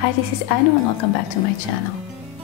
Hi, this is Anno and welcome back to my channel.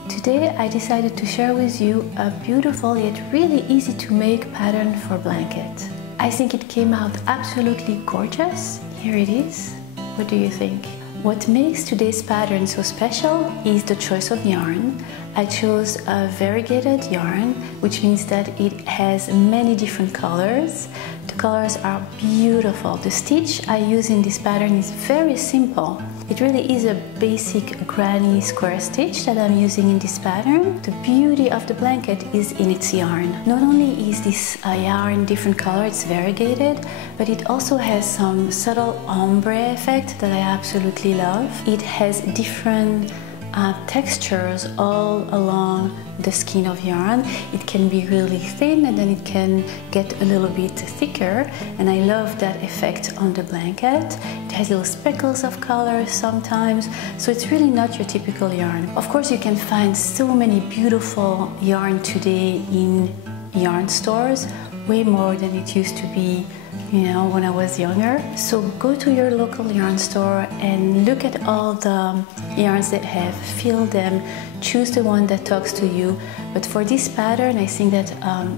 Today I decided to share with you a beautiful yet really easy to make pattern for blanket. I think it came out absolutely gorgeous. Here it is. What do you think? What makes today's pattern so special is the choice of yarn. I chose a variegated yarn, which means that it has many different colors. The colors are beautiful. The stitch I use in this pattern is very simple. It really is a basic granny square stitch that I'm using in this pattern. The beauty of the blanket is in its yarn. Not only is this yarn different color, it's variegated, but it also has some subtle ombre effect that I absolutely love. It has different textures all along the skein of yarn. It can be really thin and then it can get a little bit thicker, and I love that effect on the blanket. It has little speckles of color sometimes, so it's really not your typical yarn. Of course, you can find so many beautiful yarn today in yarn stores, way more than it used to be, you know, when I was younger. So go to your local yarn store and look at all the yarns they have, feel them, choose the one that talks to you. But for this pattern, I think that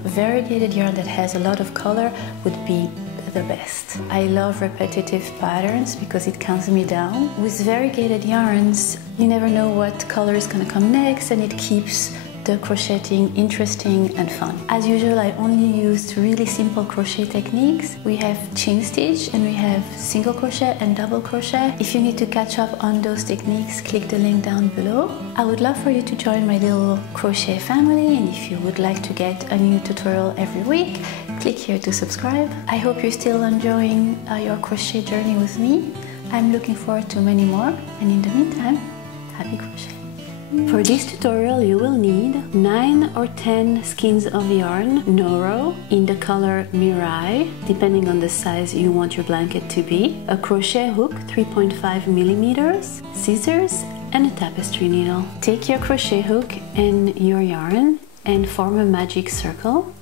variegated yarn that has a lot of color would be the best. I love repetitive patterns because it calms me down. With variegated yarns, you never know what color is gonna come next, and it keeps the crocheting interesting and fun. As usual, I only used really simple crochet techniques. We have chain stitch and we have single crochet and double crochet. If you need to catch up on those techniques, click the link down below. I would love for you to join my little crochet family, and if you would like to get a new tutorial every week, click here to subscribe. I hope you're still enjoying your crochet journey with me. I'm looking forward to many more, and in the meantime, happy crochet. For this tutorial you will need 9 or 10 skeins of yarn, Noro, in the color Mirai, depending on the size you want your blanket to be, a crochet hook 3.5 millimeters, scissors, and a tapestry needle. Take your crochet hook and your yarn and form a magic circle.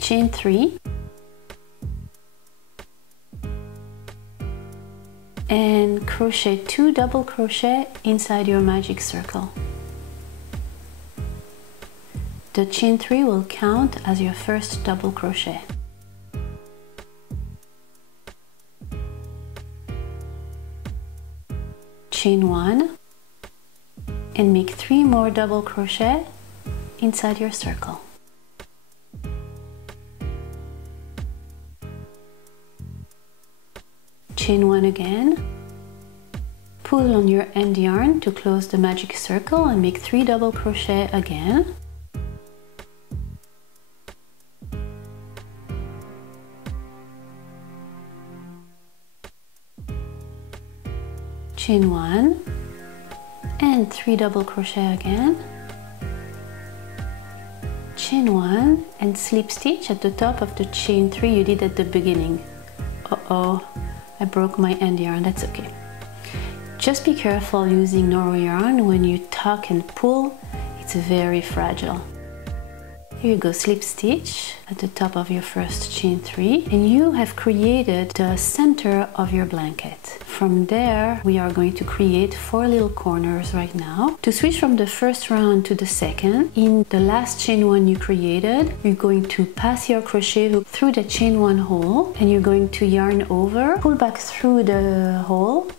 Chain 3. And crochet 2 double crochet inside your magic circle. The chain 3 will count as your first double crochet. Chain 1 and make 3 more double crochet inside your circle. Chain 1 again, pull on your end yarn to close the magic circle and make 3 double crochet again. Chain 1 and 3 double crochet again. Chain 1 and slip stitch at the top of the chain 3 you did at the beginning. Uh-oh. I broke my end yarn, that's okay. Just be careful using Noro yarn. When you tuck and pull, it's very fragile. Here you go, slip stitch at the top of your first chain 3, and you have created the center of your blanket. From there, we are going to create 4 little corners right now. To switch from the first round to the second, in the last chain 1 you created, you're going to pass your crochet hook through the chain 1 hole, and you're going to yarn over, pull back through the hole,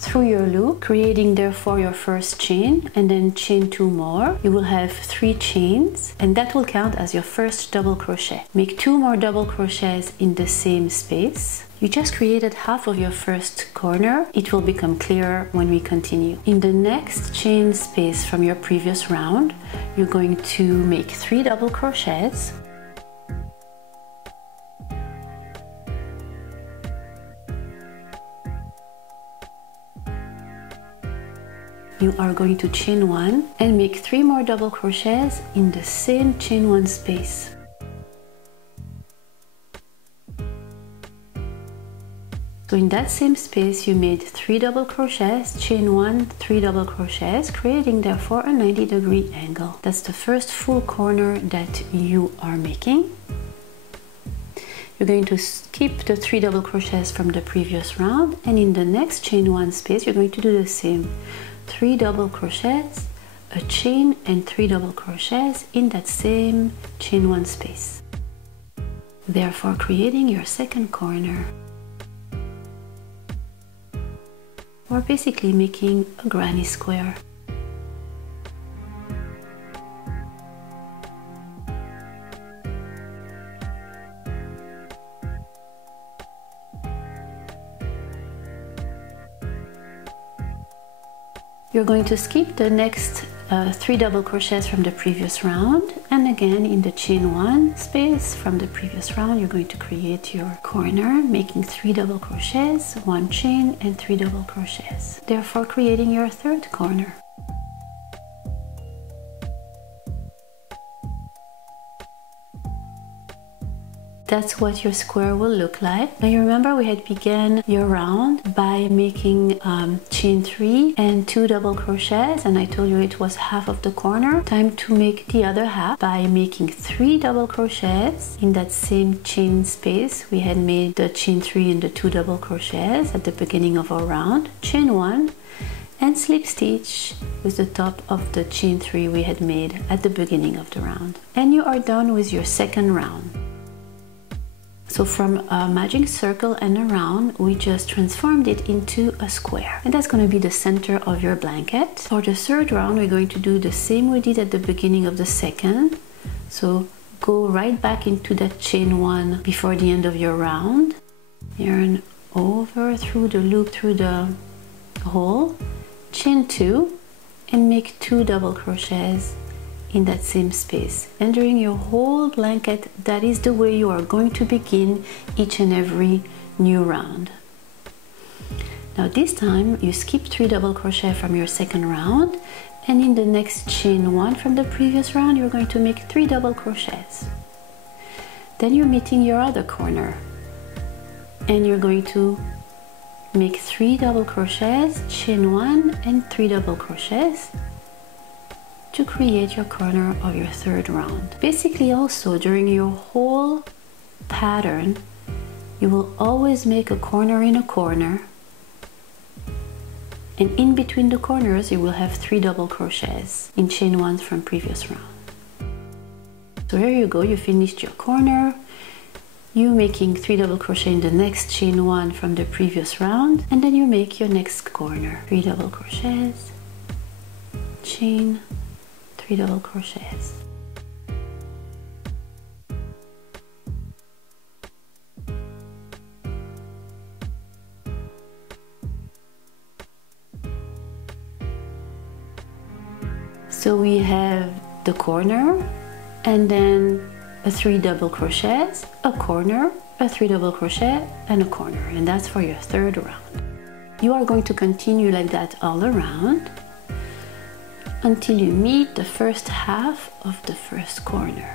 through your loop, creating therefore your first chain, and then chain 2 more. You will have 3 chains, and that will count as your first double crochet. Make 2 more double crochets in the same space. You just created half of your first corner. It will become clearer when we continue. In the next chain space from your previous round, you're going to make 3 double crochets. You are going to chain 1 and make 3 more double crochets in the same chain 1 space. So in that same space you made 3 double crochets, chain 1, 3 double crochets, creating therefore a 90-degree angle. That's the first full corner that you are making. you're going to skip the 3 double crochets from the previous round, and in the next chain 1 space you're going to do the same 3 double crochets, a chain and 3 double crochets in that same chain 1 space, therefore creating your second corner, or basically making a granny square. You're going to skip the next 3 double crochets from the previous round, and again in the chain 1 space from the previous round you're going to create your corner, making 3 double crochets, 1 chain and 3 double crochets, therefore creating your third corner. That's what your square will look like. Now you remember we had began your round by making chain 3 and 2 double crochets, and I told you it was half of the corner. Time to make the other half by making 3 double crochets in that same chain space. We had made the chain 3 and the 2 double crochets at the beginning of our round, chain 1 and slip stitch with the top of the chain 3 we had made at the beginning of the round. And you are done with your second round. So from a magic circle and a round, we just transformed it into a square. And that's going to be the center of your blanket. For the third round, we're going to do the same we did at the beginning of the second. So go right back into that chain 1 before the end of your round. Yarn over through the loop, through the hole, chain 2, and make 2 double crochets in that same space. And during your whole blanket, that is the way you are going to begin each and every new round. Now this time you skip 3 double crochet from your second round, and in the next chain 1 from the previous round you're going to make 3 double crochets. Then you're meeting your other corner, and you're going to make 3 double crochets, chain 1 and 3 double crochets to create your corner of your third round. Basically also during your whole pattern you will always make a corner in a corner, and in between the corners you will have 3 double crochets in chain 1 from previous round. So here you go, you finished your corner, you making 3 double crochet in the next chain 1 from the previous round, and then you make your next corner, 3 double crochets, chain, 3 double crochets. So we have the corner, and then a 3 double crochets, a corner, a 3 double crochet, and a corner, and that's for your third round. You are going to continue like that all around until you meet the first half of the first corner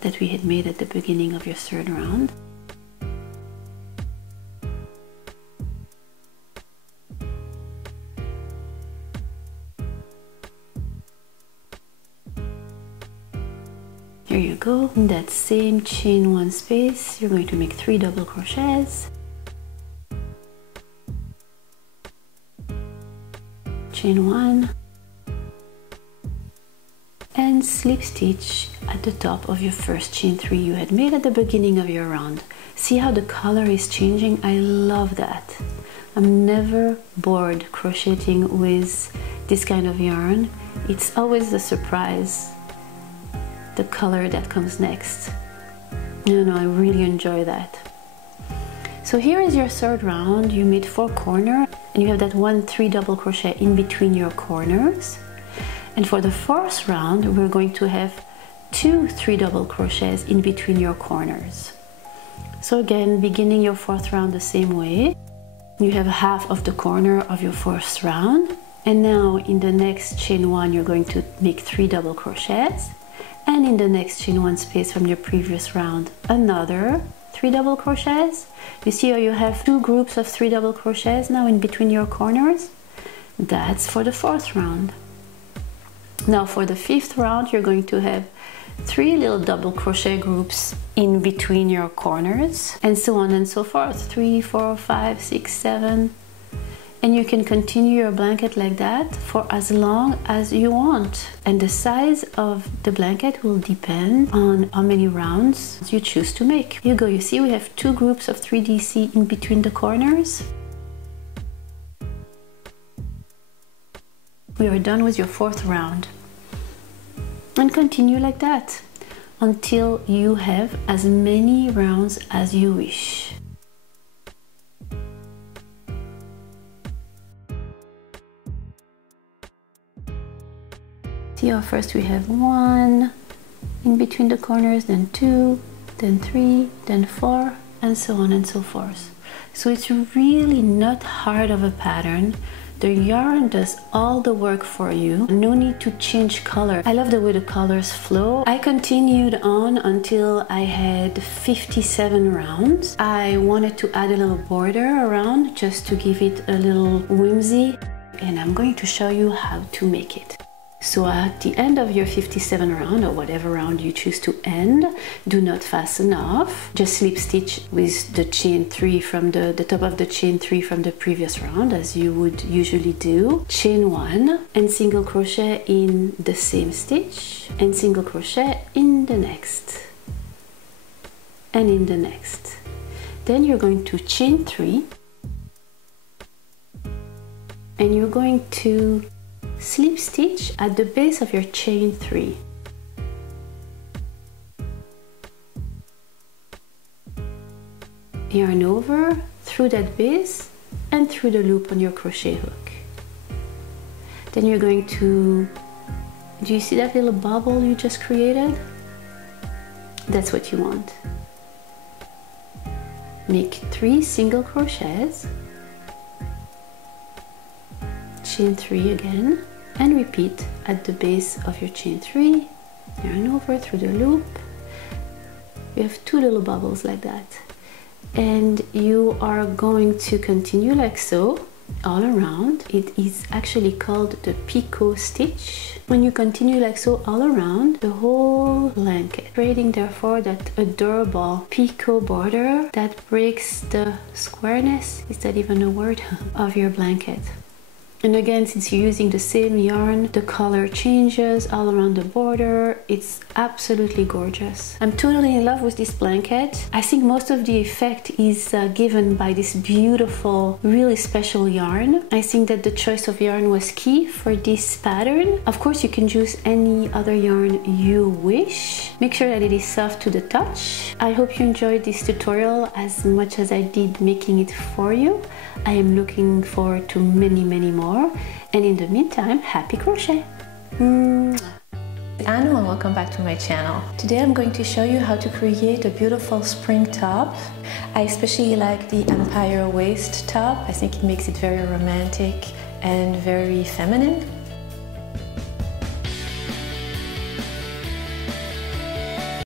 that we had made at the beginning of your third round. Here you go, in that same chain 1 space you're going to make 3 double crochets, chain 1 and slip stitch at the top of your first chain 3 you had made at the beginning of your round. See how the color is changing? I love that. I'm never bored crocheting with this kind of yarn. It's always a surprise, the color that comes next. No, I really enjoy that. So here is your third round. You made 4 corners and you have that 1 3 double crochet in between your corners. And for the fourth round we're going to have 2 3 double crochets in between your corners. So again, beginning your fourth round the same way. You have half of the corner of your fourth round, and now in the next chain 1 you're going to make 3 double crochets, and in the next chain 1 space from your previous round another 3 double crochets. You see how you have 2 groups of 3 double crochets now in between your corners? That's for the fourth round. Now for the fifth round you're going to have 3 little double crochet groups in between your corners, and so on and so forth. 3, 4, 5, 6, 7. And you can continue your blanket like that for as long as you want. And the size of the blanket will depend on how many rounds you choose to make. Here you go, you see we have 2 groups of 3DC in between the corners. We are done with your 4th round. And continue like that until you have as many rounds as you wish. See how first we have 1 in between the corners, then 2, then 3, then 4, and so on and so forth. So it's really not hard of a pattern. The yarn does all the work for you. No need to change color. I love the way the colors flow. I continued on until I had 57 rounds. I wanted to add a little border around just to give it a little whimsy, and I'm going to show you how to make it. So at the end of your 57 round, or whatever round you choose to end, do not fasten off. Just slip stitch with the chain 3 from the top of the chain 3 from the previous round, as you would usually do. Chain 1 and single crochet in the same stitch, and single crochet in the next, and in the next. Then you're going to chain 3, and you're going to slip stitch at the base of your chain 3. Yarn over through that base and through the loop on your crochet hook. Then you're going to, do you see that little bubble you just created? That's what you want. Make 3 single crochets, chain 3 again, and repeat at the base of your chain 3, yarn over through the loop. You have 2 little bubbles like that, and you are going to continue like so all around. It is actually called the picot stitch. When you continue like so all around the whole blanket, creating therefore that adorable picot border that breaks the squareness, is that even a word, of your blanket. And again, since you're using the same yarn, the color changes all around the border. It's absolutely gorgeous. I'm totally in love with this blanket. I think most of the effect is given by this beautiful, really special yarn. I think that the choice of yarn was key for this pattern. Of course, you can choose any other yarn you wish. Make sure that it is soft to the touch. I hope you enjoyed this tutorial as much as I did making it for you. I am looking forward to many, many more. And in the meantime, happy crochet! Anno, and welcome back to my channel. Today I'm going to show you how to create a beautiful spring top. I especially like the empire waist top. I think it makes it very romantic and very feminine.